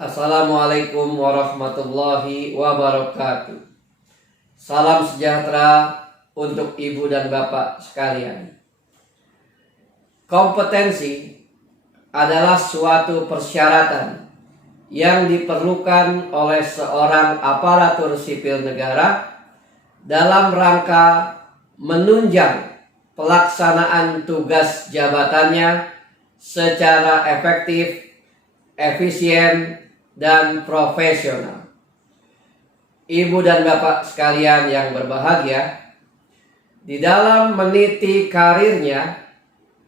Assalamualaikum warahmatullahi wabarakatuh. Salam sejahtera untuk ibu dan bapak sekalian. Kompetensi adalah suatu persyaratan yang diperlukan oleh seorang aparatur sipil negara dalam rangka menunjang pelaksanaan tugas jabatannya secara efektif, efisien, dan profesional. Ibu dan bapak sekalian yang berbahagia, di dalam meniti karirnya,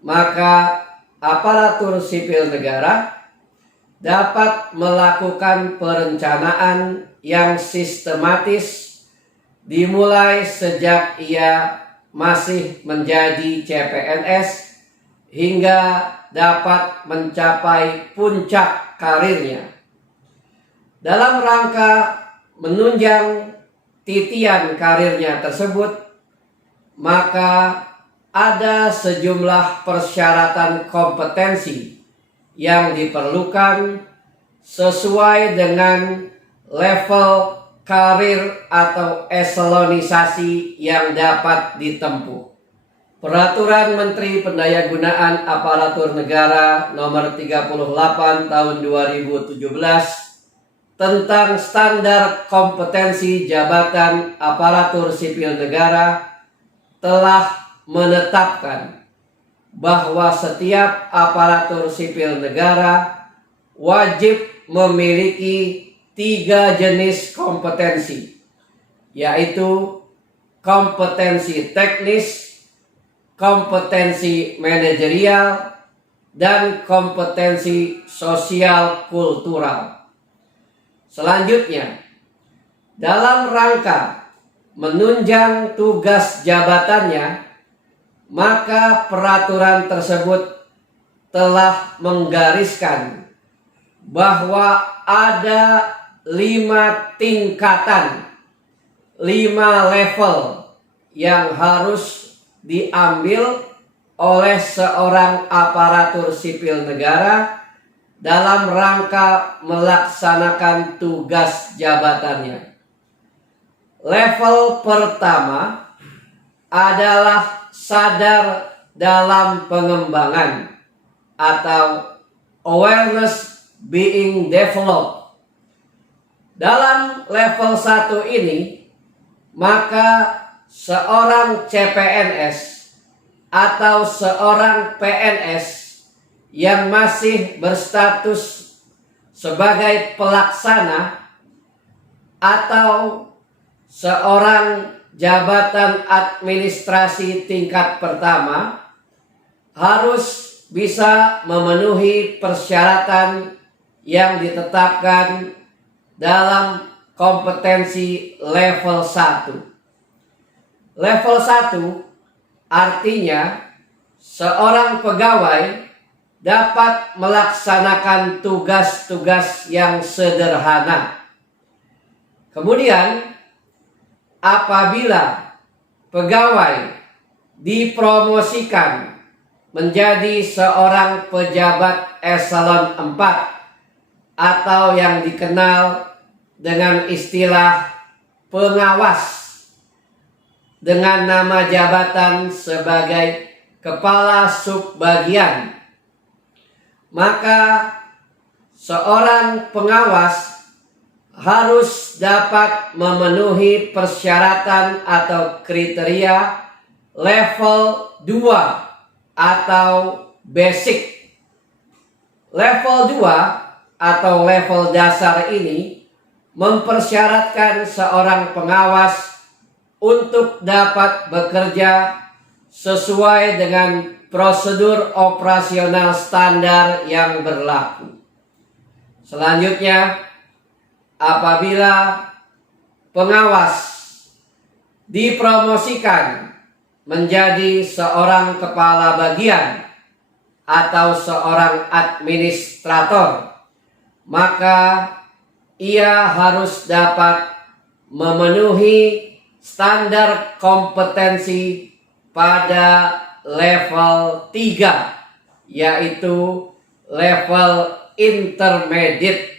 maka aparatur sipil negara dapat melakukan perencanaan yang sistematis dimulai sejak ia masih menjadi CPNS hingga dapat mencapai puncak karirnya. Dalam rangka menunjang titian karirnya tersebut, maka ada sejumlah persyaratan kompetensi yang diperlukan sesuai dengan level karir atau eselonisasi yang dapat ditempuh. Peraturan Menteri Pendayagunaan Aparatur Negara Nomor 38 Tahun 2017 tentang standar kompetensi jabatan aparatur sipil negara telah menetapkan bahwa setiap aparatur sipil negara wajib memiliki 3 jenis kompetensi, yaitu kompetensi teknis, kompetensi manajerial, dan kompetensi sosial kultural. Selanjutnya, dalam rangka menunjang tugas jabatannya, maka peraturan tersebut telah menggariskan bahwa ada 5 tingkatan, 5 level yang harus diambil oleh seorang aparatur sipil negara dalam rangka melaksanakan tugas jabatannya. Level pertama adalah sadar dalam pengembangan atau awareness being developed. Dalam level 1 ini, maka seorang CPNS atau seorang PNS yang masih berstatus sebagai pelaksana atau seorang jabatan administrasi tingkat pertama harus bisa memenuhi persyaratan yang ditetapkan dalam kompetensi level 1. Level 1 artinya seorang pegawai dapat melaksanakan tugas-tugas yang sederhana. Kemudian, apabila pegawai dipromosikan menjadi seorang pejabat eselon 4 atau yang dikenal dengan istilah pengawas dengan nama jabatan sebagai kepala subbagian, maka seorang pengawas harus dapat memenuhi persyaratan atau kriteria level 2 atau basic. Level 2 atau level dasar ini mempersyaratkan seorang pengawas untuk dapat bekerja sesuai dengan prosedur operasional standar yang berlaku. Selanjutnya, apabila pengawas dipromosikan menjadi seorang kepala bagian atau seorang administrator, maka ia harus dapat memenuhi standar kompetensi pada level 3, yaitu level intermediate.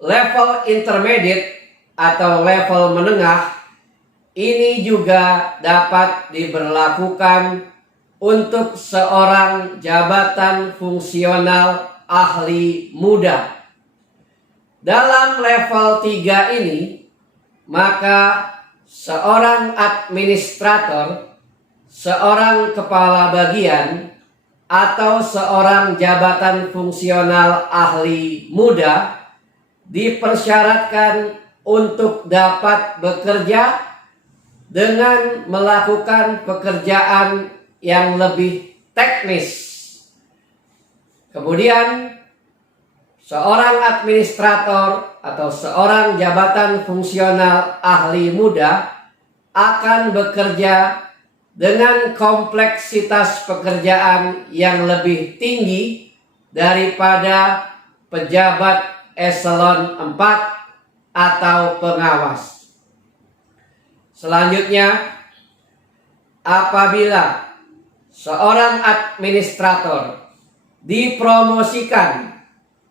level intermediate atau level menengah ini juga dapat diberlakukan untuk seorang jabatan fungsional ahli muda. Dalam level 3 ini, maka seorang administrator, seorang kepala bagian, atau seorang jabatan fungsional ahli muda dipersyaratkan untuk dapat bekerja dengan melakukan pekerjaan yang lebih teknis. Kemudian seorang administrator atau seorang jabatan fungsional ahli muda akan bekerja dengan kompleksitas pekerjaan yang lebih tinggi daripada pejabat eselon 4 atau pengawas. Selanjutnya, apabila seorang administrator dipromosikan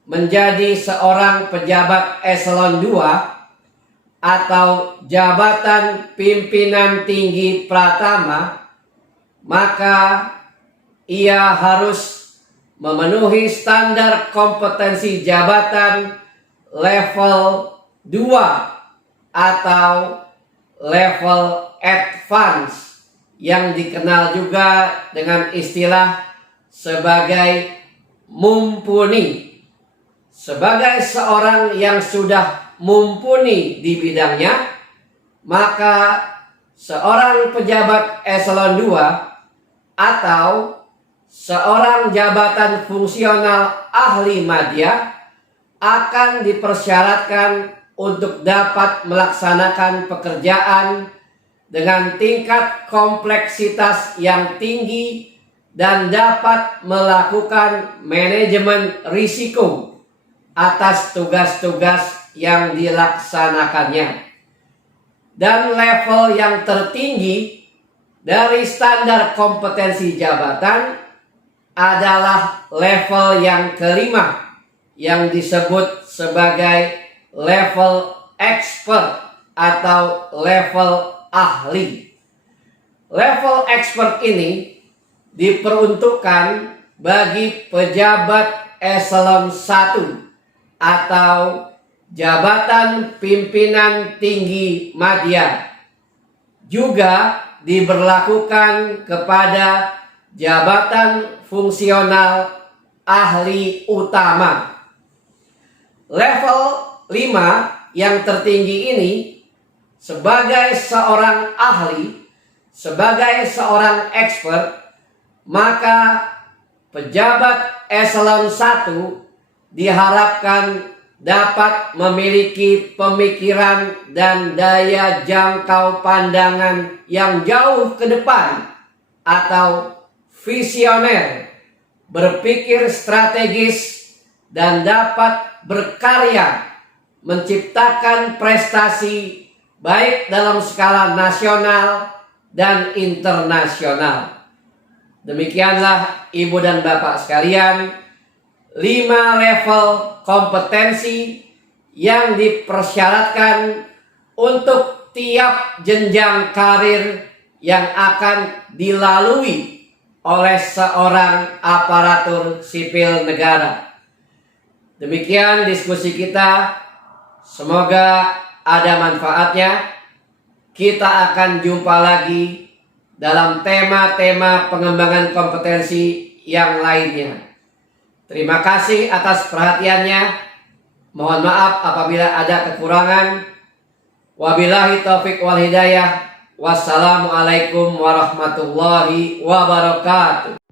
menjadi seorang pejabat eselon 2 atau jabatan pimpinan tinggi pratama, maka ia harus memenuhi standar kompetensi jabatan level 2 atau level advance yang dikenal juga dengan istilah sebagai mumpuni. Sebagai seorang yang sudah mumpuni di bidangnya, maka seorang pejabat eselon 2 atau seorang jabatan fungsional ahli madya akan dipersyaratkan untuk dapat melaksanakan pekerjaan dengan tingkat kompleksitas yang tinggi dan dapat melakukan manajemen risiko atas tugas-tugas yang dilaksanakannya. Dan level yang tertinggi dari standar kompetensi jabatan adalah level yang kelima yang disebut sebagai level expert atau level ahli. Level expert ini diperuntukkan bagi pejabat eselon 1 atau jabatan pimpinan tinggi madya. Juga diberlakukan kepada jabatan fungsional ahli utama. Level 5 yang tertinggi ini sebagai seorang ahli, sebagai seorang expert, maka pejabat eselon 1 diharapkan dapat memiliki pemikiran dan daya jangkau pandangan yang jauh ke depan atau visioner, berpikir strategis, dan dapat berkarya menciptakan prestasi baik dalam skala nasional dan internasional. Demikianlah Ibu dan Bapak sekalian, 5 level kompetensi yang dipersyaratkan untuk tiap jenjang karir yang akan dilalui oleh seorang aparatur sipil negara. Demikian diskusi kita, semoga ada manfaatnya. Kita akan jumpa lagi dalam tema-tema pengembangan kompetensi yang lainnya. Terima kasih atas perhatiannya. Mohon maaf apabila ada kekurangan. Wabillahi taufiq wal hidayah. Wassalamualaikum warahmatullahi wabarakatuh.